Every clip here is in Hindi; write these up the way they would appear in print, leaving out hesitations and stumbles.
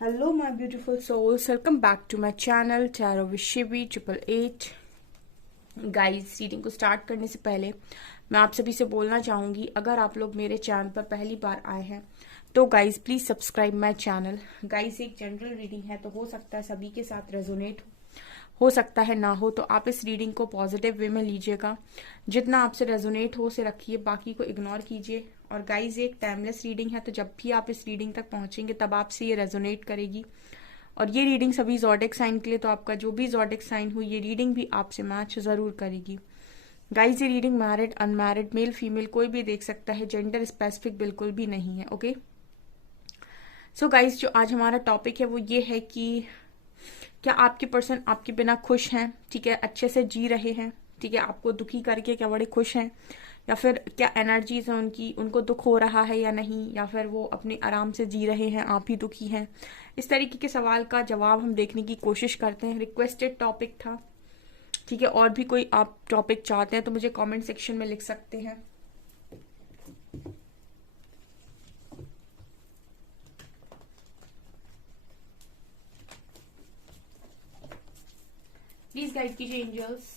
Hello, my beautiful souls. Welcome back to my channel, Tarot with Shivi 888. Guys, reading को स्टार्ट करने से पहले मैं आप सभी से बोलना चाहूँगी, अगर आप लोग मेरे चैनल पर पहली बार आए हैं तो guys please subscribe my channel. Guys, एक जनरल रीडिंग है तो हो सकता है सभी के साथ रेजोनेट हो सकता है ना हो, तो आप इस रीडिंग को पॉजिटिव वे में लीजिएगा। जितना आपसे रेजोनेट हो उसे रखिए, बाकी को इग्नोर कीजिए। और गाइज, एक टाइमलेस रीडिंग है तो जब भी आप इस रीडिंग तक पहुंचेंगे तब आपसे ये रेजोनेट करेगी। और ये रीडिंग सभी ज़ोडिक साइन के लिए, तो आपका जो भी ज़ोडिक साइन हुई ये रीडिंग भी आपसे मैच ज़रूर करेगी। गाइज, ये reading married unmarried male female कोई भी देख सकता है, जेंडर स्पेसिफिक बिल्कुल भी नहीं है। ओके, सो गाइज, जो आज हमारा टॉपिक है वो ये है कि क्या आपके पर्सन आपके बिना खुश हैं, ठीक है, अच्छे से जी रहे हैं, ठीक है, आपको दुखी करके क्या बड़े खुश हैं, या फिर क्या एनर्जीज है उनकी, उनको दुख हो रहा है या नहीं, या फिर वो अपने आराम से जी रहे हैं, आप ही दुखी हैं। इस तरीके के सवाल का जवाब हम देखने की कोशिश करते हैं। रिक्वेस्टेड टॉपिक था, ठीक है। और भी कोई आप टॉपिक चाहते हैं तो मुझे कमेंट सेक्शन में लिख सकते हैं। प्लीज गाइड कीजिए एंजल्स।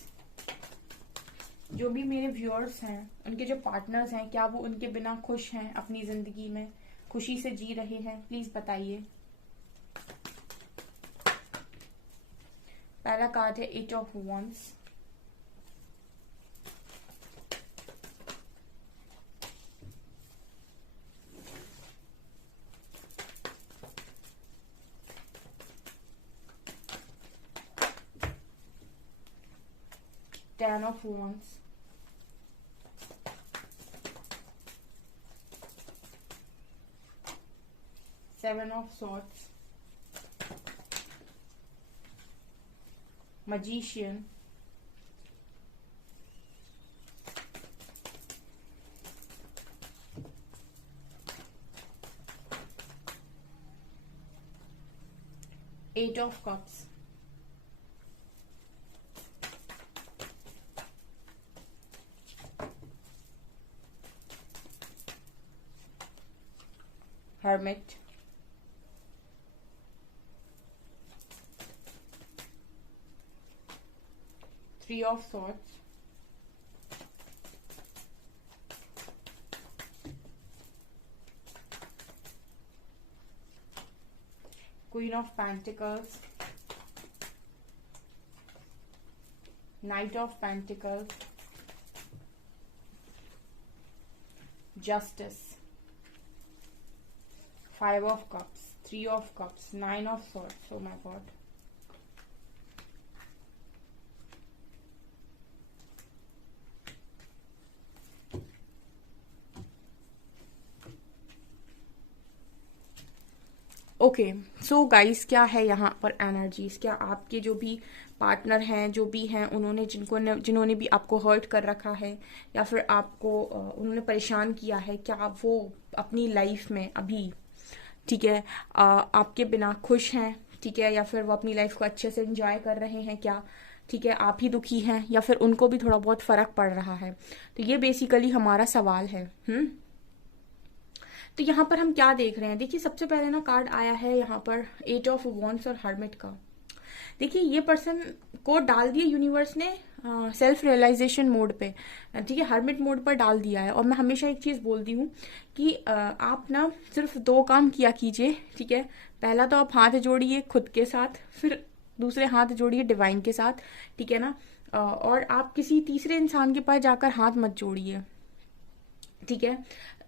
जो भी मेरे व्यूअर्स हैं, उनके जो पार्टनर्स हैं, क्या वो उनके बिना खुश हैं, अपनी जिंदगी में खुशी से जी रहे हैं, प्लीज बताइए। पहला कार्ड है 8 of wands, ten of wands, seven of swords, magician, eight of cups, hermit, three of swords, queen of pentacles, knight of pentacles, justice, five of cups, three of cups, nine of swords. Oh my god. Okay, so guys, क्या है यहाँ पर एनर्जीज, क्या आपके जो भी पार्टनर हैं, जो भी हैं, उन्होंने जिन्होंने भी आपको हर्ट कर रखा है, या फिर आपको उन्होंने परेशान किया है, क्या वो अपनी लाइफ में अभी, ठीक है, आपके बिना खुश हैं, ठीक है, या फिर वो अपनी लाइफ को अच्छे से एंजॉय कर रहे हैं क्या, ठीक है, आप ही दुखी हैं, या फिर उनको भी थोड़ा बहुत फर्क पड़ रहा है। तो ये बेसिकली हमारा सवाल है। तो यहाँ पर हम क्या देख रहे हैं, देखिए, सबसे पहले ना कार्ड आया है यहाँ पर एट ऑफ वॉन्ड्स और हर्मिट का। देखिए, ये पर्सन को डाल दिया यूनिवर्स ने सेल्फ रियलाइजेशन मोड पे, ठीक है, हर्मिट मोड पर डाल दिया है। और मैं हमेशा एक चीज बोलती हूँ कि आप ना सिर्फ दो काम किया कीजिए, ठीक है। पहला तो आप हाथ जोड़िए खुद के साथ, फिर दूसरे हाथ जोड़िए डिवाइन के साथ, ठीक है ना। और आप किसी तीसरे इंसान के पास जाकर हाथ मत जोड़िए, ठीक है।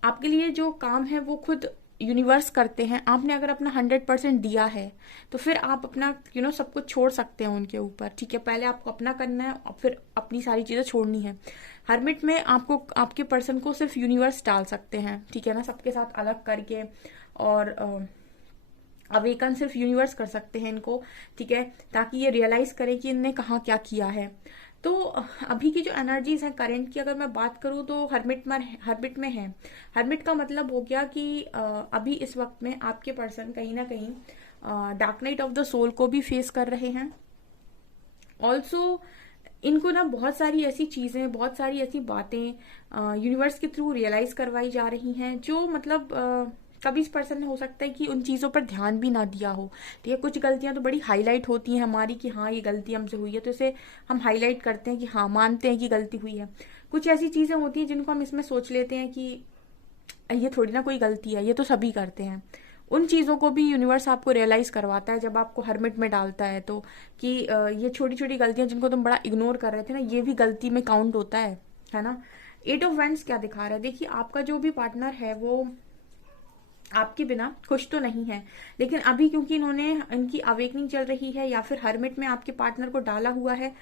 आपके लिए जो काम है वो खुद यूनिवर्स करते हैं। आपने अगर अपना 100% दिया है तो फिर आप अपना सब कुछ छोड़ सकते हैं उनके ऊपर, ठीक है। पहले आपको अपना करना है और फिर अपनी सारी चीजें छोड़नी है। हरमिट में आपको आपके पर्सन को सिर्फ यूनिवर्स डाल सकते हैं, ठीक है ना, सबके साथ अलग करके। और अवेकन सिर्फ यूनिवर्स कर सकते हैं इनको, ठीक है, ताकि ये रियलाइज करें कि इनने कहाँ क्या किया है। तो अभी की जो एनर्जीज हैं करंट की, अगर मैं बात करूँ तो हर्मिट में है। हर्मिट का मतलब हो गया कि अभी इस वक्त में आपके पर्सन कहीं ना कहीं dark night of the soul को भी फेस कर रहे हैं। ऑल्सो इनको ना बहुत सारी ऐसी चीजें, बहुत सारी ऐसी बातें यूनिवर्स के थ्रू रियलाइज करवाई जा रही हैं, जो मतलब कभी इस पर्सन ने हो सकता है कि उन चीज़ों पर ध्यान भी ना दिया हो, ठीक है। कुछ गलतियां तो बड़ी हाईलाइट होती हैं हमारी कि हाँ ये गलती हमसे हुई है, तो इसे हम हाईलाइट करते हैं कि हाँ मानते हैं कि गलती हुई है। कुछ ऐसी चीज़ें होती हैं जिनको हम इसमें सोच लेते हैं कि ये थोड़ी ना कोई गलती है, ये तो सभी करते हैं। उन चीज़ों को भी यूनिवर्स आपको रियलाइज करवाता है जब आपको हर्मिट में डालता है, तो कि ये छोटी छोटी गलतियां जिनको तुम बड़ा इग्नोर कर रहे थे ना, ये भी गलती में काउंट होता है ना। एट ऑफ वेंट्स क्या दिखा रहा है, देखिए आपका जो भी पार्टनर है वो आपके बिना खुश तो नहीं है, लेकिन अभी क्योंकि इनकी अवेकनिंग चल रही है या फिर हर्मिट में आपके पार्टनर को डाला हुआ है,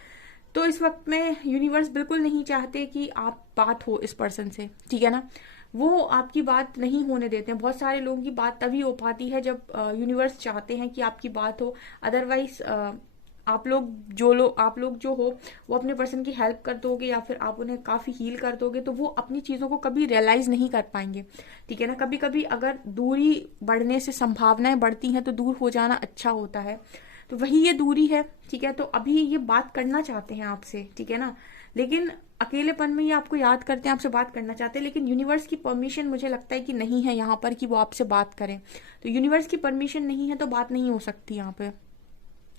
तो इस वक्त में यूनिवर्स बिल्कुल नहीं चाहते कि आप बात हो इस पर्सन से, ठीक है ना। वो आपकी बात नहीं होने देते हैं। बहुत सारे लोगों की बात तभी हो पाती है जब यूनिवर्स चाहते हैं कि आपकी बात हो, अदरवाइज आप लोग जो हो वो अपने पर्सन की हेल्प कर दोगे या फिर आप उन्हें काफी हील कर दोगे, तो वो अपनी चीजों को कभी रियलाइज नहीं कर पाएंगे, ठीक है ना। कभी कभी अगर दूरी बढ़ने से संभावनाएं बढ़ती हैं तो दूर हो जाना अच्छा होता है, तो वही ये दूरी है, ठीक है। तो अभी ये बात करना चाहते हैं आपसे, ठीक है ना, लेकिन अकेलेपन में ये आपको याद करते हैं, आपसे बात करना चाहते हैं, लेकिन यूनिवर्स की परमिशन मुझे लगता है कि नहीं है यहाँ पर कि वो आपसे बात करें। तो यूनिवर्स की परमिशन नहीं है तो बात नहीं हो सकती यहाँ पे,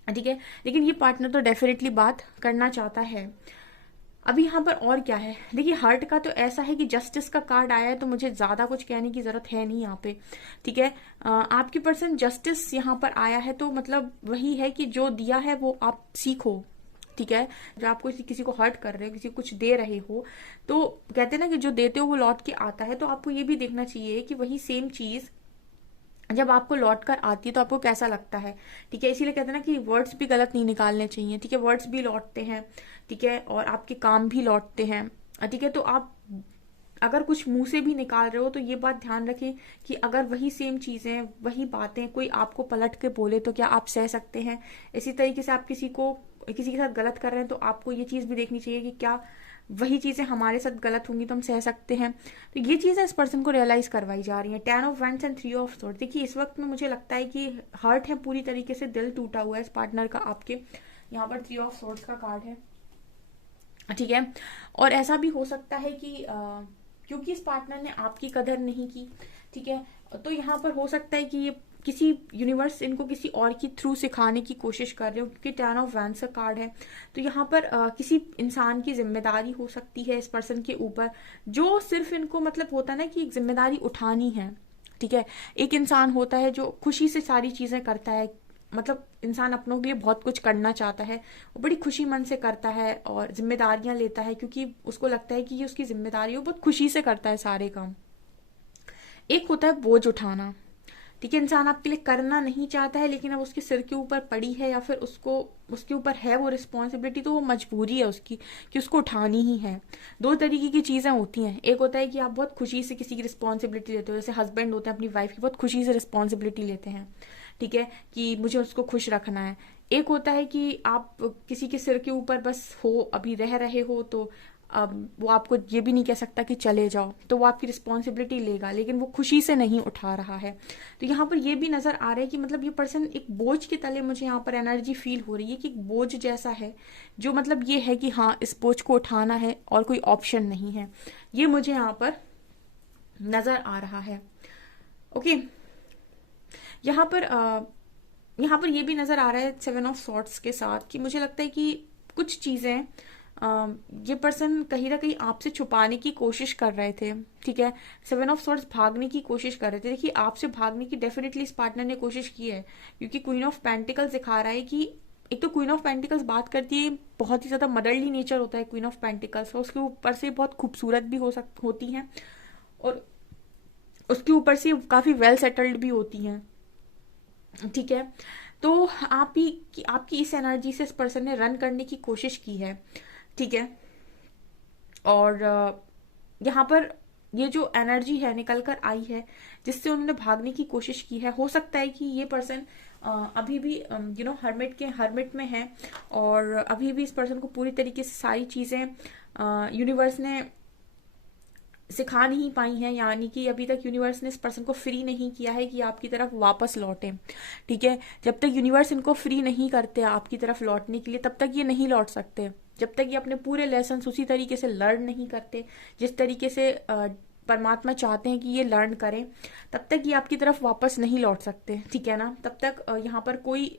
ठीक है। लेकिन ये पार्टनर तो डेफिनेटली बात करना चाहता है। अभी यहाँ पर और क्या है, देखिए हार्ट का तो ऐसा है कि जस्टिस का कार्ड आया है, तो मुझे ज्यादा कुछ कहने की जरूरत है नहीं यहाँ पे, ठीक है। आपकी पर्सन जस्टिस यहाँ पर आया है, तो मतलब वही है कि जो दिया है वो आप सीखो, ठीक है। जब आप किसी को हर्ट कर रहे हो, किसी को कुछ दे रहे हो, तो कहते हैं ना कि जो देते हो वो लौट के आता है, तो आपको ये भी देखना चाहिए कि वही सेम चीज जब आपको लौट कर आती है तो आपको कैसा लगता है, ठीक है। इसीलिए कहते हैं ना कि वर्ड्स भी गलत नहीं निकालने चाहिए, ठीक है। वर्ड्स भी लौटते हैं, ठीक है, और आपके काम भी लौटते हैं, ठीक है। तो आप अगर कुछ मुंह से भी निकाल रहे हो तो ये बात ध्यान रखें कि अगर वही सेम चीजें, वही बातें कोई आपको पलट के बोले तो क्या आप सह सकते हैं। इसी तरीके से आप किसी के साथ गलत कर रहे हैं तो आपको ये चीज भी देखनी चाहिए कि क्या वही चीजें हमारे साथ गलत होंगी तो हम सह सकते हैं। तो ये चीजें इस पर्सन को रियलाइज करवाई जा रही है। 10 of wands and 3 of swords, देखिए इस वक्त में मुझे लगता है कि हर्ट है पूरी तरीके से, दिल टूटा हुआ है इस पार्टनर का आपके। यहाँ पर 3 ऑफ सॉर्ड्स का कार्ड है, ठीक है। और ऐसा भी हो सकता है कि क्योंकि इस पार्टनर ने आपकी कदर नहीं की, ठीक है, तो यहाँ पर हो सकता है कि ये किसी यूनिवर्स इनको किसी और के थ्रू सिखाने की कोशिश कर रहे हो, क्योंकि 10 ऑफ वैंड्स का कार्ड है। तो यहाँ पर किसी इंसान की जिम्मेदारी हो सकती है इस पर्सन के ऊपर, जो सिर्फ इनको मतलब होता है ना कि एक जिम्मेदारी उठानी है, ठीक है। एक इंसान होता है जो खुशी से सारी चीजें करता है, मतलब इंसान अपनों के लिए बहुत कुछ करना चाहता है, वो बड़ी खुशी मन से करता है और जिम्मेदारियां लेता है, क्योंकि उसको लगता है कि ये उसकी जिम्मेदारी है, वो बहुत खुशी से करता है सारे काम। एक होता है बोझ उठाना, ठीक है। इंसान आपके लिए करना नहीं चाहता है, लेकिन अब उसके सिर के ऊपर पड़ी है या फिर उसके ऊपर है वो रिस्पॉन्सिबिलिटी, तो वो मजबूरी है उसकी कि उसको उठानी ही है। दो तरीके की चीजें होती हैं, एक होता है कि आप बहुत खुशी से किसी की रिस्पॉन्सिबिलिटी लेते हो, जैसे हस्बैंड होते हैं अपनी वाइफ की बहुत खुशी से रिस्पॉन्सिबिलिटी लेते हैं, ठीक है, कि मुझे उसको खुश रखना है। एक होता है कि आप किसी के सिर के ऊपर बस हो, अभी रह रहे हो, तो अब वो आपको ये भी नहीं कह सकता कि चले जाओ, तो वो आपकी रिस्पॉन्सिबिलिटी लेगा, लेकिन वो खुशी से नहीं उठा रहा है। तो यहाँ पर ये भी नजर आ रहा है कि मतलब ये पर्सन एक बोझ के तले, मुझे यहाँ पर एनर्जी फील हो रही है कि एक बोझ जैसा है, जो मतलब ये है कि हाँ इस बोझ को उठाना है और कोई ऑप्शन नहीं है, ये मुझे यहाँ पर नजर आ रहा है। ओके, यहाँ पर ये भी नजर आ रहा है 7 ऑफ सॉर्ट्स के साथ कि मुझे लगता है कि कुछ चीजें ये पर्सन कहीं ना कहीं आपसे छुपाने की कोशिश कर रहे थे, ठीक है। 7 ऑफ सॉर्ट्स भागने की कोशिश कर रहे थे, देखिए आपसे भागने की डेफिनेटली इस पार्टनर ने कोशिश की है, क्योंकि क्वीन ऑफ पेंटिकल्स दिखा रहा है कि एक तो क्वीन ऑफ पेंटिकल्स बात करती है, बहुत ही ज्यादा मदरली नेचर होता है क्वीन ऑफ पेंटिकल्स, और उसके ऊपर से बहुत खूबसूरत भी होती हैं, और उसके ऊपर से काफी वेल सेटल्ड भी होती हैं, ठीक है। तो आपकी इस एनर्जी से इस पर्सन ने रन करने की कोशिश की है, ठीक है। और यहाँ पर ये जो एनर्जी है निकल कर आई है जिससे उन्होंने भागने की कोशिश की है, हो सकता है कि ये पर्सन अभी भी हर्मिट में है, और अभी भी इस पर्सन को पूरी तरीके से सारी चीजें यूनिवर्स ने सिखा नहीं पाई हैं, यानी कि अभी तक यूनिवर्स ने इस पर्सन को फ्री नहीं किया है कि आपकी तरफ वापस लौटे, ठीक है। जब तक यूनिवर्स इनको फ्री नहीं करते आपकी तरफ लौटने के लिए, तब तक ये नहीं लौट सकते, जब तक ये अपने पूरे लेसन उसी तरीके से लर्न नहीं करते जिस तरीके से परमात्मा चाहते हैं कि ये लर्न करें, तब तक ये आपकी तरफ वापस नहीं लौट सकते, ठीक है ना। तब तक यहाँ पर कोई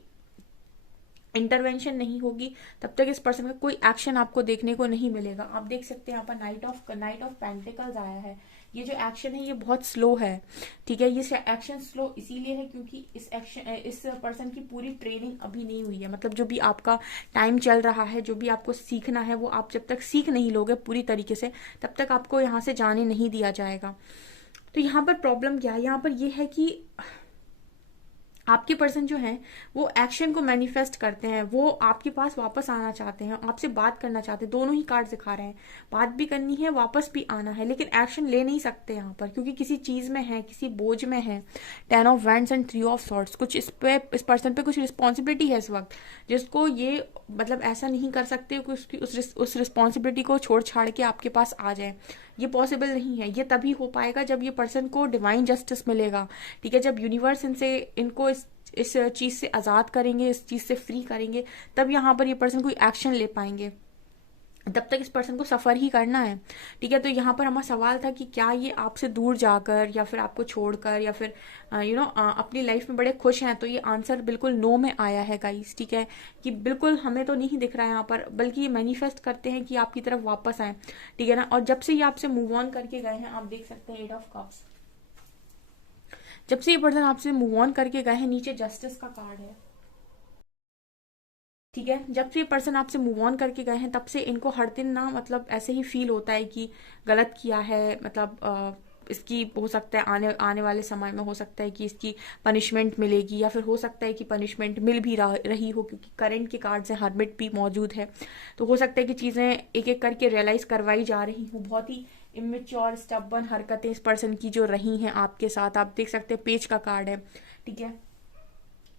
इंटरवेंशन नहीं होगी, तब तक इस पर्सन का कोई एक्शन आपको देखने को नहीं मिलेगा। आप देख सकते हैं यहाँ पर नाइट ऑफ पेंटिकल्स आया है। ये जो एक्शन है ये बहुत स्लो है, ठीक है। ये एक्शन स्लो इसीलिए है क्योंकि इस पर्सन की पूरी ट्रेनिंग अभी नहीं हुई है। मतलब जो भी आपका टाइम चल रहा है, जो भी आपको सीखना है, वो आप जब तक सीख नहीं लोगे पूरी तरीके से, तब तक आपको यहाँ से जाने नहीं दिया जाएगा। तो यहाँ पर प्रॉब्लम क्या है, यहाँ पर ये है कि आपके पर्सन जो है वो एक्शन को मैनिफेस्ट करते हैं, वो आपके पास वापस आना चाहते हैं, आपसे बात करना चाहते हैं। दोनों ही कार्ड दिखा रहे हैं, बात भी करनी है, वापस भी आना है, लेकिन एक्शन ले नहीं सकते यहाँ पर क्योंकि किसी चीज में है, किसी बोझ में है। 10 of wands and 3 of swords, कुछ इस पर्सन पे कुछ रिस्पॉन्सिबिलिटी है इस वक्त, जिसको ये मतलब ऐसा नहीं कर सकते कि उसकी उस रिस्पॉन्सिबिलिटी को छोड़ छाड़ के आपके पास आ जाए। ये पॉसिबल नहीं है। ये तभी हो पाएगा जब ये पर्सन को डिवाइन जस्टिस मिलेगा, ठीक है। जब यूनिवर्स इनको इस चीज से आजाद करेंगे, इस चीज से फ्री करेंगे, तब यहाँ पर ये पर्सन कोई एक्शन ले पाएंगे। तब तक इस पर्सन को सफर ही करना है, ठीक है। तो यहाँ पर हमारा सवाल था कि क्या ये आपसे दूर जाकर या फिर आपको छोड़कर या फिर अपनी लाइफ में बड़े खुश हैं, तो ये आंसर बिल्कुल नो में आया है गाइस, ठीक है। कि बिल्कुल हमें तो नहीं दिख रहा है यहाँ पर, बल्कि ये मैनिफेस्ट करते हैं कि आपकी तरफ वापस आए, ठीक है ना। और जब से ये आपसे मूव ऑन करके गए हैं, आप देख सकते हैं 8 ऑफ कप्स, जब से ये पर्सन आपसे मूव ऑन करके गए हैं, नीचे जस्टिस का कार्ड है, ठीक है। जब से ये पर्सन आपसे मूव ऑन करके गए हैं, तब से इनको हर दिन ना मतलब ऐसे ही फील होता है कि गलत किया है। मतलब इसकी हो सकता है आने आने वाले समय में हो सकता है कि इसकी पनिशमेंट मिलेगी, या फिर हो सकता है कि पनिशमेंट मिल भी रही हो, क्योंकि करंट के कार्ड से हर्मिट भी मौजूद है। तो हो सकता है कि चीजें एक एक करके रियलाइज करवाई जा रही हो। बहुत ही इमेच्योर स्टबर्न हरकतें इस पर्सन की जो रही हैं आपके साथ, आप देख सकते हैं पेज का कार्ड है, ठीक है।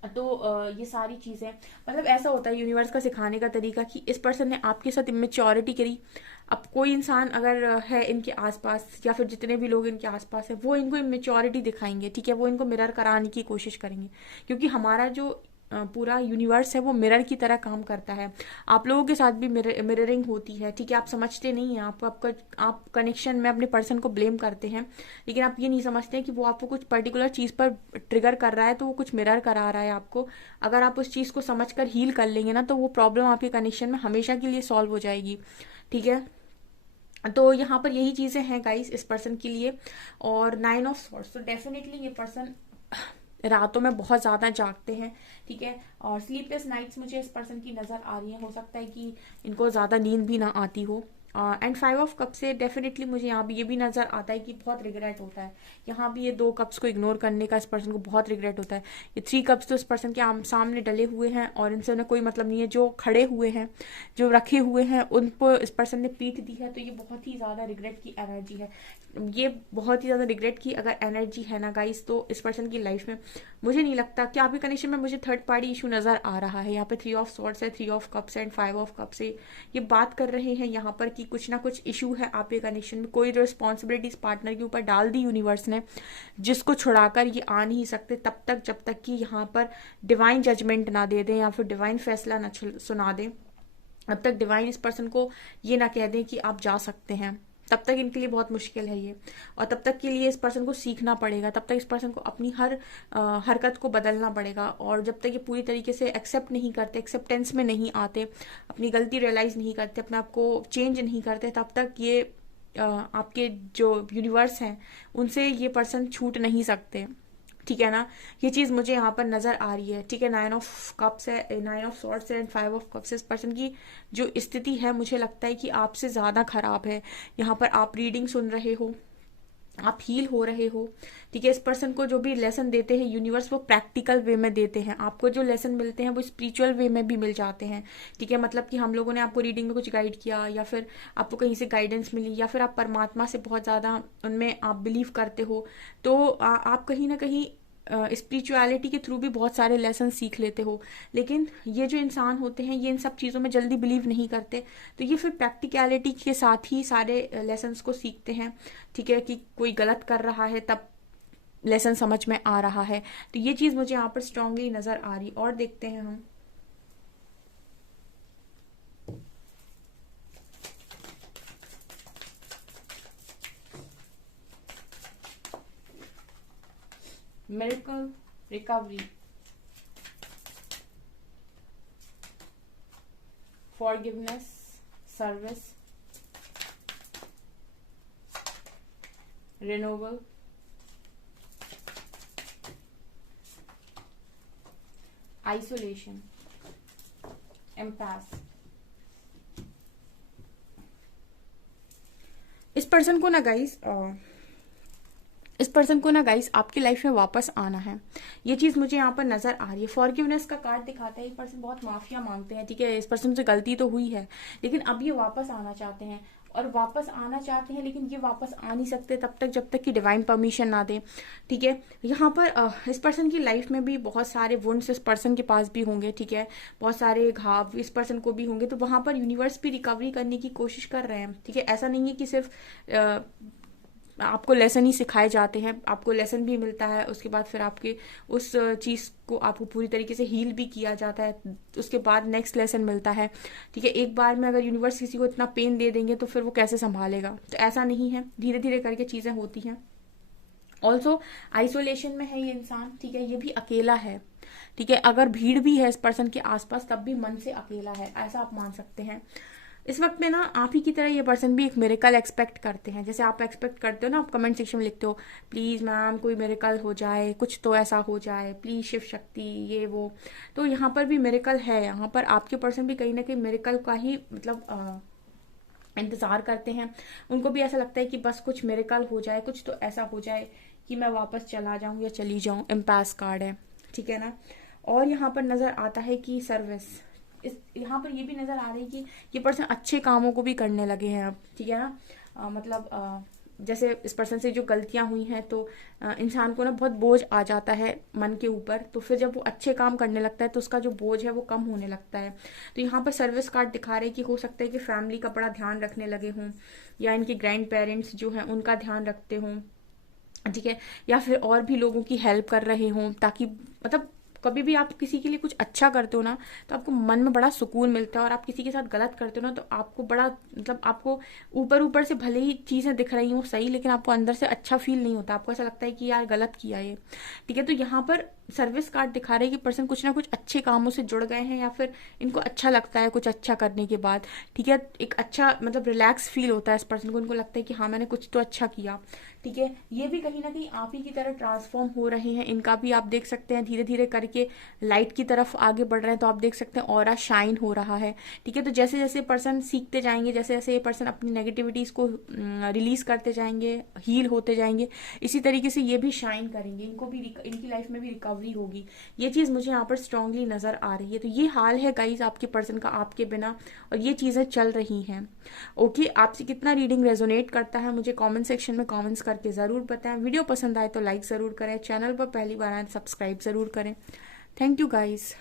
तो ये सारी चीजें मतलब ऐसा होता है यूनिवर्स का सिखाने का तरीका कि इस पर्सन ने आपके साथ इमेच्योरिटी करी। अब कोई इंसान अगर है इनके आसपास, या फिर जितने भी लोग इनके आसपास है, वो इनको इमेच्योरिटी दिखाएंगे, ठीक है। वो इनको मिरर कराने की कोशिश करेंगे, क्योंकि हमारा जो पूरा यूनिवर्स है वो मिरर की तरह काम करता है। आप लोगों के साथ भी मिररिंग होती है, ठीक है। आप समझते नहीं हैं, आप कनेक्शन में अपने पर्सन को ब्लेम करते हैं, लेकिन आप ये नहीं समझते हैं कि वो आपको कुछ पर्टिकुलर चीज पर ट्रिगर कर रहा है, तो वो कुछ मिरर करा रहा है आपको। अगर आप उस चीज को समझकर हील कर लेंगे ना, तो वो प्रॉब्लम आपके कनेक्शन में हमेशा के लिए सॉल्व हो जाएगी, ठीक है। तो यहाँ पर यही चीजें हैं गाइस इस पर्सन के लिए। और 9 ऑफ सॉर्ड्स, तो डेफिनेटली ये पर्सन रातों में बहुत ज्यादा जागते हैं, ठीक है। और स्लीपलेस नाइट्स मुझे इस पर्सन की नजर आ रही है। हो सकता है कि इनको ज्यादा नींद भी ना आती हो। एंड 5 ऑफ कप से डेफिनेटली मुझे यहाँ भी ये भी नजर आता है कि बहुत रिग्रेट होता है। यहाँ भी ये 2 कप्स को इग्नोर करने का इस पर्सन को बहुत रिग्रेट होता है। ये 3 कप्स तो इस पर्सन के सामने डले हुए हैं और इनसे उन्हें कोई मतलब नहीं है। जो खड़े हुए हैं, जो रखे हुए हैं, उन पर इस पर्सन ने पीठ दी है। तो ये बहुत ही ज्यादा रिग्रेट की एनर्जी है। ये बहुत ही ज्यादा रिग्रेट की अगर एनर्जी है ना गाइस, तो इस पर्सन की लाइफ में मुझे नहीं लगता कि आपके कनेक्शन में मुझे थर्ड पार्टी इशू नजर आ रहा है। यहाँ पे 3 ऑफ सॉर्ड्स है, 3 of cups and 5 of cups से ये बात कर रहे हैं यहाँ पर कि कुछ ना कुछ इशू है आपके कनेक्शन में। कोई रिस्पॉन्सिबिलिटीज पार्टनर के ऊपर डाल दी यूनिवर्स ने, जिसको छुड़ाकर ये आ नहीं सकते तब तक, जब तक कि यहाँ पर डिवाइन जजमेंट ना दे दें या फिर डिवाइन फैसला ना सुना दें। अब तक डिवाइन इस पर्सन को ये ना कह दें कि आप जा सकते हैं, तब तक इनके लिए बहुत मुश्किल है ये। और तब तक के लिए इस पर्सन को सीखना पड़ेगा, तब तक इस पर्सन को अपनी हर हरकत को बदलना पड़ेगा। और जब तक ये पूरी तरीके से एक्सेप्ट नहीं करते, एक्सेप्टेंस में नहीं आते, अपनी गलती रियलाइज नहीं करते, अपने आप को चेंज नहीं करते, तब तक ये आपके जो यूनिवर्स हैं उनसे ये पर्सन छूट नहीं सकते, ठीक है ना। ये चीज मुझे यहाँ पर नजर आ रही है, ठीक है। 9 ऑफ कप्स है, 9 ऑफ सॉर्ड्स है एंड 5 ऑफ कप्स। इस पर्सन की जो स्थिति है मुझे लगता है कि आपसे ज्यादा खराब है। यहाँ पर आप रीडिंग सुन रहे हो, आप हील हो रहे हो, ठीक है। इस पर्सन को जो भी लेसन देते हैं यूनिवर्स, वो प्रैक्टिकल वे में देते हैं। आपको जो लेसन मिलते हैं वो स्पिरिचुअल वे में भी मिल जाते हैं, ठीक है। मतलब कि हम लोगों ने आपको रीडिंग में कुछ गाइड किया, या फिर आपको कहीं से गाइडेंस मिली, या फिर आप परमात्मा से बहुत ज्यादा उनमें आप बिलीव करते हो, तो आप कहीं ना कहीं स्पिरिचुअलिटी के थ्रू भी बहुत सारे लेसन सीख लेते हो। लेकिन ये जो इंसान होते हैं, ये इन सब चीज़ों में जल्दी बिलीव नहीं करते, तो ये फिर प्रैक्टिकलिटी के साथ ही सारे लेसन्स को सीखते हैं, ठीक है। कि कोई गलत कर रहा है तब लेसन समझ में आ रहा है। तो ये चीज़ मुझे यहाँ पर स्ट्रांगली नज़र आ रही। और देखते हैं हम miracle, recovery, forgiveness, service, renewal, isolation, empath. इस पर्सन को ना गाइस आपकी लाइफ में वापस आना है, ये चीज मुझे यहाँ पर नजर आ रही है। फॉरगिवनेस का कार्ड दिखाता है, ये पर्सन बहुत माफिया मांगते हैं, ठीक है, इस पर्सन से गलती तो हुई है लेकिन अब ये वापस आना चाहते हैं, और वापस आना चाहते हैं लेकिन ये वापस आ नहीं सकते तब तक जब तक कि डिवाइन परमिशन ना दे, ठीक है। यहाँ पर इस पर्सन की लाइफ में भी बहुत सारे वुंड्स इस पर्सन के पास भी होंगे, ठीक है, बहुत सारे घाव इस पर्सन को भी होंगे, तो वहां पर यूनिवर्स भी रिकवरी करने की कोशिश कर रहे हैं, ठीक है। ऐसा नहीं है कि सिर्फ आपको लेसन ही सिखाए जाते हैं, आपको लेसन भी मिलता है, उसके बाद फिर आपके उस चीज़ को आपको पूरी तरीके से हील भी किया जाता है, उसके बाद नेक्स्ट लेसन मिलता है, ठीक है। एक बार में अगर यूनिवर्स किसी को इतना पेन दे देंगे तो फिर वो कैसे संभालेगा, तो ऐसा नहीं है, धीरे धीरे करके चीज़ें होती हैं। ऑल्सो आइसोलेशन में है ये इंसान, ठीक है, ये भी अकेला है, ठीक है, अगर भीड़ भी है इस पर्सन के आसपास तब भी मन से अकेला है, ऐसा आप मान सकते हैं। इस वक्त में ना आप ही की तरह ये पर्सन भी एक मिरेकल एक्सपेक्ट करते हैं, जैसे आप एक्सपेक्ट करते हो ना, आप कमेंट सेक्शन में लिखते हो प्लीज मैम कोई मिरेकल हो जाए, कुछ तो ऐसा हो जाए प्लीज, शिव शक्ति ये वो, तो यहाँ पर भी मिरेकल है, यहाँ पर आपके पर्सन भी कहीं ना कहीं मिरेकल का ही मतलब इंतजार करते हैं। उनको भी ऐसा लगता है कि बस कुछ मिरेकल हो जाए, कुछ तो ऐसा हो जाए कि मैं वापस चला जाऊं या चली जाऊं। एम्पास कार्ड है, ठीक है ना। और यहाँ पर नजर आता है कि सर्विस, इस यहाँ पर ये भी नजर आ रही है कि ये पर्सन अच्छे कामों को भी करने लगे हैं अब, ठीक है ना। मतलब जैसे इस पर्सन से जो गलतियां हुई हैं तो इंसान को ना बहुत बोझ आ जाता है मन के ऊपर, तो फिर जब वो अच्छे काम करने लगता है तो उसका जो बोझ है वो कम होने लगता है। तो यहाँ पर सर्विस कार्ड दिखा रहे हैं कि हो सकता है कि फैमिली का बड़ा ध्यान रखने लगे हों, या इनके ग्रैंड पेरेंट्स जो हैं उनका ध्यान रखते हों, ठीक है, या फिर और भी लोगों की हेल्प कर रहे हों, ताकि मतलब कभी भी आप किसी के लिए कुछ अच्छा करते हो ना तो आपको मन में बड़ा सुकून मिलता है, और आप किसी के साथ गलत करते हो ना तो आपको बड़ा मतलब आपको ऊपर ऊपर से भले ही चीजें दिख रही हो सही, लेकिन आपको अंदर से अच्छा फील नहीं होता, आपको ऐसा लगता है कि यार गलत किया ये, ठीक है। तो यहाँ पर सर्विस कार्ड दिखा रहे हैं कि पर्सन कुछ ना कुछ अच्छे कामों से जुड़ गए हैं, या फिर इनको अच्छा लगता है कुछ अच्छा करने के बाद, ठीक है, एक अच्छा मतलब रिलैक्स फील होता है इस पर्सन को, इनको लगता है कि हाँ मैंने कुछ तो अच्छा किया, ठीक है। ये भी कहीं ना कहीं आप ही की तरह ट्रांसफॉर्म हो रहे हैं, इनका भी आप देख सकते हैं धीरे धीरे करके लाइट की तरफ आगे बढ़ रहे हैं, तो आप देख सकते हैं ऑरा शाइन हो रहा है, ठीक है। तो जैसे जैसे पर्सन सीखते जाएंगे, जैसे जैसे ये पर्सन अपनी नेगेटिविटीज को रिलीज करते जाएंगे, हील होते जाएंगे, इसी तरीके से ये भी शाइन करेंगे, इनको भी इनकी लाइफ में भी रिकवरी होगी, ये चीज मुझे यहाँ पर स्ट्रांगली नजर आ रही है। तो ये हाल है गाइज आपके पर्सन का आपके बिना, और ये चीजें चल रही हैं। ओके, आपसे कितना रीडिंग रेजोनेट करता है मुझे कमेंट सेक्शन में कमेंट्स करके जरूर बताएं। वीडियो पसंद आए तो लाइक जरूर करें, चैनल पर पहली बार आए तो सब्सक्राइब जरूर करें। Thank you guys.